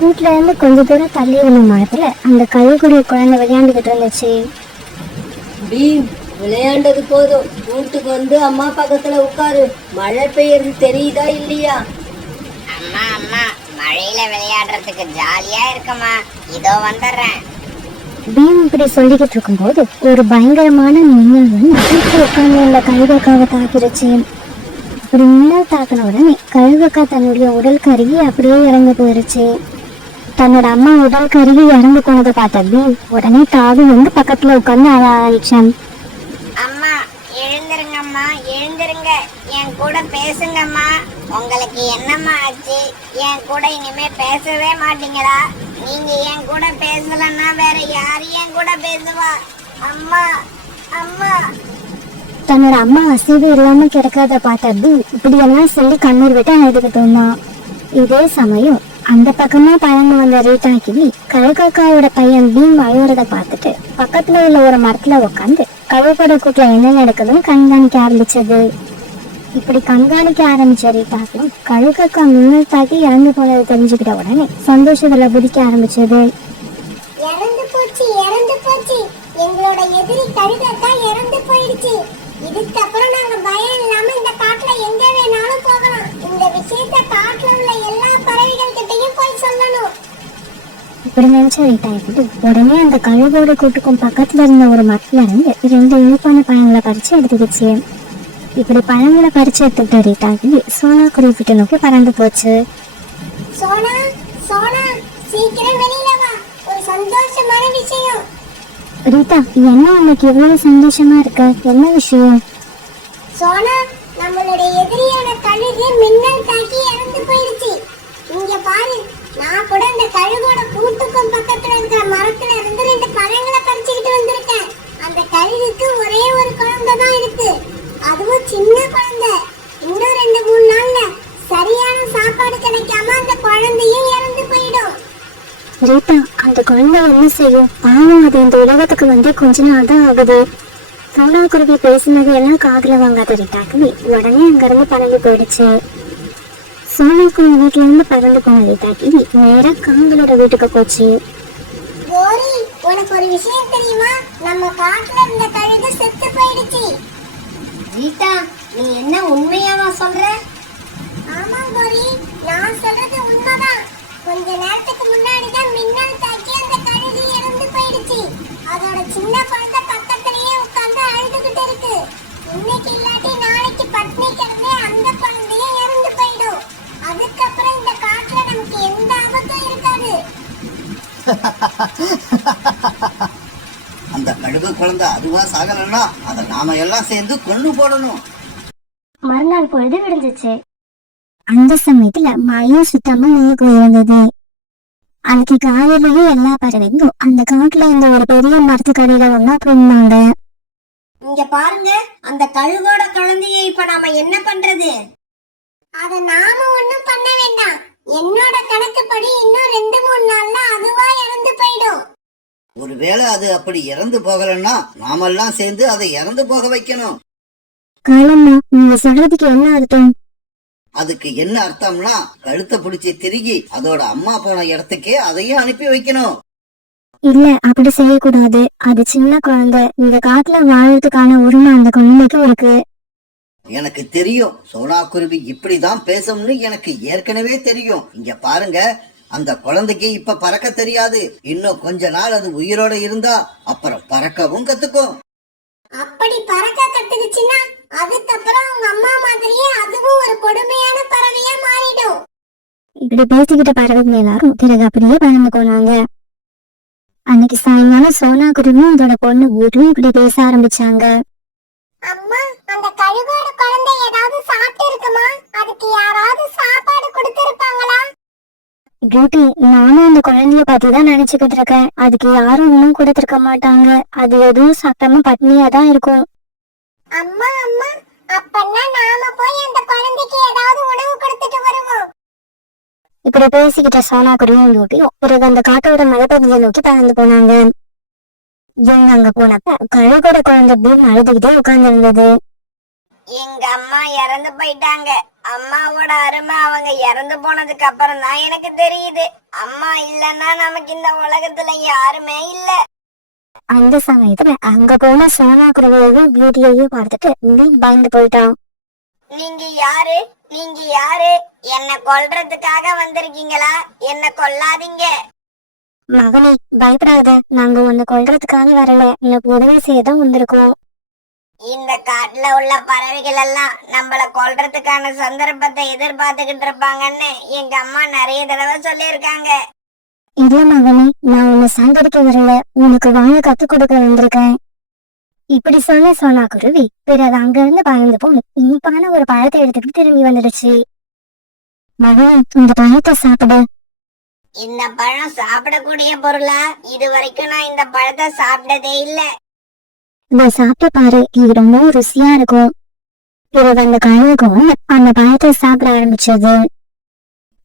கூட்டுல இருந்து கொஞ்ச தூரம் தள்ளி இருந்த மரத்துல அந்த கழுகுடைய குழந்தை விளையாண்டுகிட்டு இருந்துச்சு. பீம், விளையாண்டது போதும், வீட்டுக்கு வந்து அம்மா பக்கத்துல உட்காரு. மழை பெய்யறது தெரியுதா இல்லையா? அம்மா அம்மா, மழையில விளையாடுறதுக்கு ஜாலியா இருக்குமா, இதோ வந்துடுறேன். பீம் இப்படி சொல்லிக்கிட்டு இருக்கும்போது ஒரு பயங்கரமான மின்னல் வந்து வீட்டுல உட்கார்ந்து அந்த கழுகக்காவை தாக்கிருச்சு. அப்படி மின்னல் தாக்கின உடனே கழுகக்கா தன்னுடைய உடல் கருகி அப்படியே இறந்து போயிருச்சு. தன்னோட அம்மா உடல் கருகி இறந்து போனதை பார்த்த பீம் உடனே தாவி வந்து பக்கத்துல உட்கார்ந்து அழ ஆரம்பிச்சான். அம்மா எழுந்திருங்கம்மா, எழுந்திருங்க, என் கூட பேசுங்கம்மா. உங்களுக்கு என்னம்மா ஆச்சு? என் கூட இனிமே பேசவே மாட்டீங்களா? நீங்க என் கூட பேசலன்னா வேற யாரு என் கூட பேசுவா? அம்மா அம்மா. தன்னோட அம்மா அசைவு இல்லாம கிடக்காத பார்த்த பீம் இப்படி எல்லாம் சொல்லி கண்ணீர் விட்டு அழுதுகிட்டு இருந்தான். இதே சமயம் அந்த பக்கமா பழங்க வந்த ரீட்டா கிளி கழுகக்காவோட பையன் பீம் அழுவுறத பார்த்துட்டு பக்கத்துல உள்ள ஒரு மரத்துல உட்காந்து கழுகோட கூட்டுல என்ன நடக்குதுன்னு கண்காணிக்க ஆரம்பிச்சது. இப்படி கண்காணிக்க ஆரம்பிச்ச ரீட்டா கிளி கழுகக்கா மின்னல் தாக்கி இறந்து போனதை தெரிஞ்சுக்கிட்ட உடனே சந்தோஷத்துல குதிக்க ஆரம்பிச்சது. இறந்து போச்சு, இறந்து போச்சு, எங்களோட எதிரி கழுகக்கா இறந்து போயிடுச்சு. இதுக்கப்புறம் நாங்க பயம் இல்லாம இந்த காட்டுல எங்க வேணாலும் போகலாம். இந்த விஷயத்த காட்டுல உள்ள எல்லா பறவைகள் கிட்டையும் போய் சொல்லணும். இப்படி நினைச்ச ரீட்டா கிளி உடனே அந்த கழுகோட கூட்டுக்கும் பக்கத்துல இருந்த ஒரு மரத்துல இருந்து 2 இனிப்பான பழங்களை பறிச்சு எடுத்துக்கிச்சு. இப்படி பழங்களை பறிச்சு எடுத்துக்கிட்ட ரீட்டா கிளி சோனா குருவிட்ட நோக்கி பறந்து போச்சு. சோனா சோனா, சீக்கிரம் வெளியில வா, ஒரு சந்தோஷமான விஷயம். ரீட்டா, என்ன உனக்கு எவ்வளவு சந்தோஷமா இருக்க? என்ன விஷயம்? சோனா, நம்மளுடைய எதிரியான கழுகு மின்னல் தாக்கி இறந்து போயிடுச்சு. இங்க பாரு, நான் கூட அந்த கழுகோட கூட்டுக்கும் பக்கத்துல இருக்கிற மரத்துல இருந்து 2 பழங்களை பறிச்சுக்கிட்டு வந்திருக்கேன். அந்த கழுகுக்கு ஒரே ஒரு குழந்தை தான் இருக்கு, அதுவும் சின்ன குழந்தை. இன்னும் 2-3 நாள்ல சரியான சாப்பாடு கிடைக்காம அந்த குழந்தையும் இறந்து போயிடும். ரீட்டா, அந்த குழந்தை என்ன செய்யும்? பாவம், அது இந்த உலகத்துக்கு வந்து கொஞ்ச நாள் தான் ஆகுது. சோனா குருவி பேசினது எல்லாம் காதுல வாங்காத ரீட்டாக்கு உடனே அங்கிருந்து பறந்து போயிடுச்சு. சோனா குருவி வீட்டுல இருந்து பறந்து போன ரீட்டாக்கு நேரா காங்களோட வீட்டுக்கு போச்சு. கோரி, உனக்கு ஒரு விஷயம் தெரியுமா? நம்ம காட்டுல இருந்த கழுகு செத்து போயிடுச்சு. ரீட்டா, நீ என்ன உண்மையாவா சொல்ற? ஆமா கோரி, நான் சொல்றது உண்மைதான். கொஞ்ச நேரத்துக்கு முன்னாடி தான் மின்னல் தாக்கி அந்த கழுகு இறந்து போயிடுச்சு. அதோட சின்ன குழந்தை பக்கத்துலயே உட்கார்ந்து அழுதுகிட்டு இருக்கு. இன்னைக்கு இல்லாட்டி நாளைக்கு பட்னி கிடந்தே அந்த குழந்தையும் இறந்து போயிடும். அதுக்கப்புறம் இந்த காட்டுல நமக்கு எந்த ஆபத்தும் இருக்காது. அந்த கழுகு குழந்தை அதுவா சாகலன்னா அதை நாம எல்லாம் சேர்ந்து கொண்டு போடணும். மறுநாள் பொழுது விடிஞ்சிச்சு. அந்த சமயத்துல மழையும் சுத்தமா நின்று இருந்தது. அன்னைக்கு காலையிலேயே எல்லா பறவைகளும் அந்த காட்டுல இருந்த ஒரு பெரிய மரத்துக்கடியில ஒன்னா போயிருந்தாங்க. இங்க பாருங்க, அந்த கழுகோட குழந்தைய இப்ப நாம என்ன பண்றது? அத நாம ஒண்ணும் பண்ண வேண்டாம். என்னோட கணக்குப்படி இன்னும் 2-3 நாள்ல அதுவா இறந்து போயிடும். ஒருவேளை அது அப்படி இறந்து போகலன்னா நாமெல்லாம் சேர்ந்து அதை இறந்து போக வைக்கணும். காலம்மா, நீங்க சொல்றதுக்கு என்ன அர்த்தம்? அதுக்கு என்ன அர்த்தம்னா கழுத்தை பிடிச்சி திருகி அதோட அம்மா போன இடத்துக்கே அதையும் அனுப்பி வைக்கணும். இல்ல, அப்படி செய்யக்கூடாது. அது சின்ன குழந்தை. இந்த காட்டுல வாழறதுக்கான உரிமை அந்த குழந்தைக்கு இருக்கு. எனக்கு தெரியும், சோனா குருவி இப்படிதான் பேசும்னு எனக்கு ஏற்கனவே தெரியும். இங்க பாருங்க, அந்த குழந்தைக்கு இப்ப பறக்க தெரியாது. இன்னும் கொஞ்ச நாள் அது உயிரோட இருந்தா அப்புறம் பறக்கவும் கத்துக்கும். அப்படி பறக்க கத்துக்குச்சுன்னா அதுக்கப்புறம் உங்க அம்மா மாதிரியே அதுவும் ஒரு கொடுமையான பறவையா மாறிடும். இப்படி பேசிக்கிட்ட பறவைகள் எல்லாரும் பிறகு அப்படியே பறந்து போனாங்க. அன்னைக்கு சாயங்காலம் சோனா குருவியும் அதோட பொண்ணு வீட்டும் இப்படி பேச ஆரம்பிச்சாங்க. அம்மா, அந்த கழுகோட குழந்தை ஏதாவது சாப்பிட்டு இருக்குமா? அதுக்கு யாராவது சாப்பாடு கொடுத்திருப்பாங்களா? பியூட்டி, நானும் அந்த குழந்தைய பத்திதான் நினைச்சுக்கிட்டு இருக்கேன். அதுக்கு யாரும் இன்னும் கொடுத்திருக்க மாட்டாங்க. அது எதுவும் சாப்பிடாம பட்னியா தான் இருக்கும். அம்மா அம்மா, அப்பன்னா நாம போய் அந்த குழந்தைக்கு ஏதாவது உணவு கொடுத்துட்டு வருவோம். இப்படி பேசிக்கிட்ட சோனா குருவியும் பியூட்டியும் பிறகு அந்த காட்டோட மலைப்பகுதியை நோக்கி பறந்து போனாங்க. இவங்க அங்க போனப்ப கழுகோட குழந்தை பீம் அழுதுகிட்டே உட்கார்ந்து இருந்தது. எங்க அம்மா இறந்து போயிட்டாங்க. அம்மாவோட அருமை அவங்க இறந்து போனதுக்கு அப்புறம் தான் எனக்கு தெரியுது. அம்மா இல்லன்னா நமக்கு இந்த உலகத்துல யாருமே இல்ல. அந்த சமயத்துல அங்க போன சோனா குருவியையும் பியூட்டியையும் பார்த்துட்டு பீம் பயந்து போயிட்டான். நீங்க யாரு? நீங்க யாரு? என்ன கொல்றதுக்காக வந்திருக்கீங்களா? என்ன கொல்லாதீங்க. மகனே பயப்படாத, நாங்க உன்னை கொல்றதுக்காக வரல, எனக்கு உதவி செய்யதான் வந்திருக்கோம். இந்த காட்டுல உள்ள பறவைகள் எல்லாம் நம்மள கொல்றதுக்கான சந்தர்ப்பத்தை எதிர்பார்த்துக்கிட்டு இருப்பாங்கன்னு எங்க அம்மா நிறைய தடவை சொல்லியிருக்காங்க. இல்ல மகனே, நான் உன்னை சாந்தடிக்க வரல, உனக்கு வாழ கத்து கொடுக்க வந்திருக்கேன். இப்படி சொல்ல சோனா குருவி பிறகு அங்க இருந்து பறந்து போய் இனிப்பான ஒரு பழத்தை எடுத்துக்கிட்டு திரும்பி வந்துடுச்சு. மகனே, இந்த பழத்தை சாப்பிடு. இந்த பழம் சாப்பிடக்கூடிய பொருளா? இது வரைக்கும் நான் இந்த பழத்தை சாப்பிட்டதே இல்ல. இதை சாப்பிட்டு பாரு, இது ரொம்ப ருசியா இருக்கும். பிறகு அந்த கழுகும் அந்த பழத்தை சாப்பிட ஆரம்பிச்சது.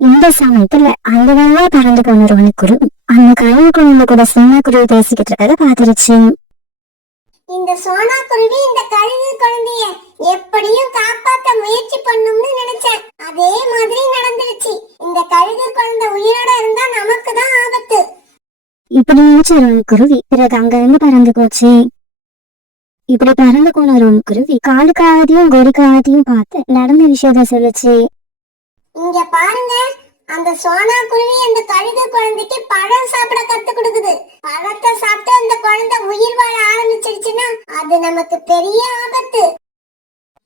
இந்த சமயத்துல அந்த வேலையா பறந்து போன ரோனிக்குருவி அந்த கழுகு குழந்தை கூட சோனா குருவி பேசிக்கிட்டு இருக்கத பாத்துருச்சு. இந்த சோனா குருவி இந்த கழுகு குழந்தைய எப்படியும் காப்பாத்த முயற்சி பண்ணும்னு நினைச்சேன். அதே மாதிரி நடந்துருச்சு. இந்த கழுகு குழந்தை உயிரோட இருந்தா நமக்கு தான் ஆபத்து. இப்படி நினைச்ச ரோனிக்குருவி பிறகு அங்க இருந்து பறந்து போச்சு. இப்படி பறந்து போன ரோனிக்குருவி காலுக்காகத்தையும் கொடிக்காகத்தையும் பார்த்து நடந்த விஷயத்த சொல்லுச்சு. இங்க பாருங்க, அந்த சோனா குருவி அந்த கழுகு குழந்தைக்கு பழம் சாப்பிட கத்து கொடுக்குது. பழத்தை சாப்பிட்டு அந்த குழந்தை உயிர் வாழ ஆரம்பிச்சிடுச்சுன்னா அது நமக்கு பெரிய ஆபத்து.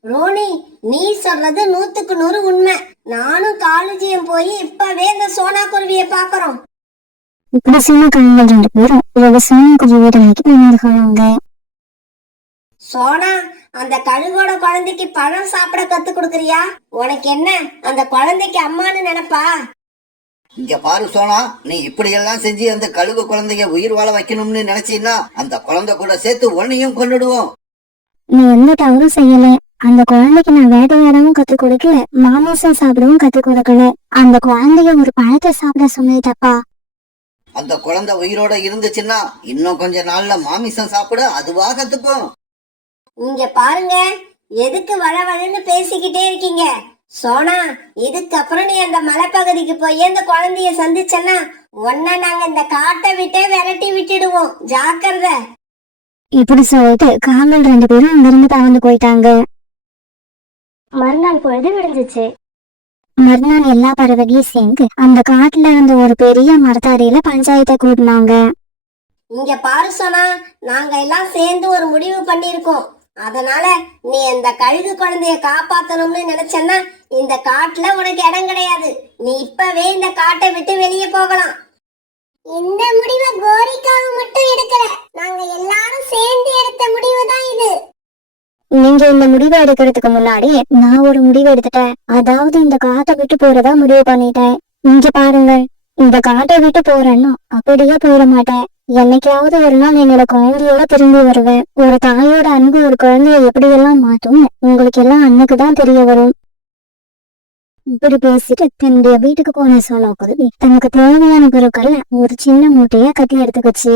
ரோனி, நீ சொல்றது 100க்கு 100 உண்மை. நானும் காலேஜியம் போய் இப்பவே இந்த சோனா குருவியை பாக்குறோம். இப்படி சொன்ன கழுகுகள் 2 பேரும் பிறகு சோனா குருவி வீட்டை நோக்கி போனாங்க. சோனா, அந்த கழுகோட குழந்தைக்கு பழம் சாப்பிட கத்து கொடுக்கறியா? உனக்கு என்ன, அந்த குழந்தைக்கு அம்மான்னு நினைப்பா? இங்க பாரு சோனா, நீ இப்படியெல்லாம் செஞ்சு அந்த கழுகு குழந்தைய உயிர் வாழ வைக்கணும்னு நினைச்சீன்னா அந்த குழந்தை கூட சேர்த்து உன்னையும் கொன்னுடுவோம். நீ எந்த தவறும் செய்யல. அந்த குழந்தைக்கு நான் வேட்டையாடவும் கத்து கொடுக்கல, மாமிசம் சாப்பிடவும் கத்து கொடுக்கல. அந்த குழந்தைய ஒரு பழத்தை சாப்பிட சொன்னேட்டப்பா. அந்த குழந்தை உயிரோட இருந்துச்சுன்னா இன்னும் கொஞ்ச நாள்ல மாமிசம் சாப்பிட அதுவா கத்துக்கும். இங்க பாருங்க, எதுக்கு வளவளன்னு பேசிக்கிட்டே இருக்கீங்க? சோனா, இதுக்கப்புறம் நீ அந்த மலைப்பகுதிக்கு போய் அந்த குழந்தைய சந்திச்சனா உன்ன நாங்க இந்த காட்டை விட்டே விரட்டி விட்டுடுவோம். ஜாக்கிரதை. இப்படி சொல்லிட்டு காவல் 2 பேரும் அங்கிருந்து பறந்து போயிட்டாங்க. மறுநாள் பொழுது விடிஞ்சிச்சு. மறுநாள் எல்லா பறவையும் சேர்ந்து அந்த காட்டுல இருந்த ஒரு பெரிய மரத்தடியில பஞ்சாயத்தை கூட்டினாங்க. இங்க பாரு சோனா, நாங்க எல்லாம் சேர்ந்து ஒரு முடிவு பண்ணிருக்கோம். அதனால நீ அந்த கழுகு குழந்தைய காப்பாத்தணும்னு நினைச்சன்னா இந்த காட்டுல உனக்கு இடம் கிடையாது. நீ இப்பவே இந்த காட்டை விட்டு வெளியே போகலாம். இந்த முடிவை கோரிக்காக மட்டும் எடுக்கல, நாங்க எல்லாரும் சேர்ந்து எடுத்த முடிவு தான் இது. நீங்க இந்த முடிவை எடுக்கிறதுக்கு முன்னாடி நான் ஒரு முடிவு எடுத்துட்டேன். அதாவது இந்த காட்டை விட்டு போறதா முடிவு பண்ணிட்டேன். இங்க பாருங்க, இந்த காட்டை விட்டு போறேன்னா அப்படியே போயிட மாட்டேன். என்னைக்காவது ஒரு நாள் என்னோட குழந்தையோட திரும்பி வருவேன். ஒரு தாயோட அன்பு ஒரு குழந்தைய எப்படி எல்லாம் மாற்றும் உங்களுக்கு எல்லாம் அன்னைக்குதான் தெரிய வரும். இப்படி பேசிட்டு தன்னுடைய வீட்டுக்கு போன சோனா குருவி தனக்கு தேவையான பொருட்கள்ல ஒரு சின்ன மூட்டைய கட்டி எடுத்துக்கிச்சு.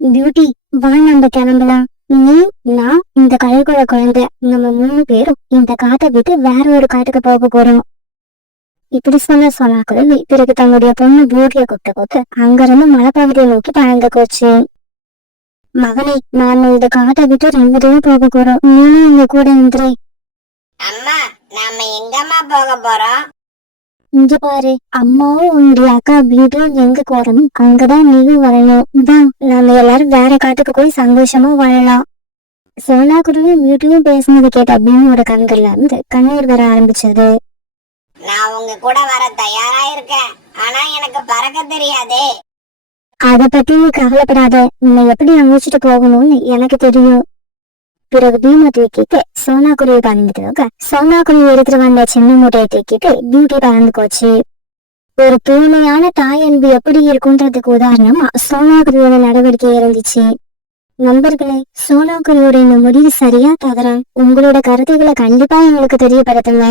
பியூட்டி, வா நம்ம கிளம்பலாம். நீ, நான், இந்த கழுகோட குழந்தை, நம்ம 3 பேரும் இந்த காட்டை விட்டு வேற ஒரு காட்டுக்கு போக போறோம். இப்படி சொன்ன சோனா குருவி பிறகு தன்னுடைய பொண்ணு பியூட்டிய கூப்பிட்டு அங்கிருந்து மலைப்பகுதியை நோக்கி பறந்து போச்சு. மகனே, நான் இந்த காட்டை விட்டு 2 பேரும் போக போறோம். நீயும் எங்க கூட இருந்துரு. அம்மா, நாம எங்கம்மா போக போறோம்? இங்க பாரு, அம்மாவும் உன்னுடைய அக்கா பியூட்டியும் எங்க போறணும் அங்கதான் நீயும் வரணும். தான் நாம எல்லாரும் வேற காட்டுக்கு போய் சந்தோஷமா வாழலாம். சோனா குருவியும் பியூட்டியும் பேசினது கேட்ட பியூவோட கண்கள்ல இருந்து கண்ணீர் வர ஆரம்பிச்சது. நான் உங்க கூட வர தயாரா இருக்கேன். ஆனா எனக்கு பறக்க தெரியாதே. அத பத்தி நீ கவலைப்படாத, உன்னை எப்படி அழைச்சிட்டு போகணும்னு எனக்கு தெரியும். பிறகு பீமை தூக்கிட்டு சோனா குருவி பறந்துட்டு சோனா குருவி எடுத்துட்டு வந்த சின்ன மூட்டையை தூக்கிட்டு பியூட்டி பறந்து போச்சு. ஒரு தூய்மையான தாய் அன்பு எப்படி இருக்குன்றதுக்கு உதாரணமா சோனா குருவியோட நடவடிக்கை இருந்துச்சு. நண்பர்களே, சோனா குருவியோட இந்த முடிவு சரியா தவறா? உங்களோட கருத்துக்களை கண்டிப்பா எங்களுக்கு தெரியப்படுத்துங்க.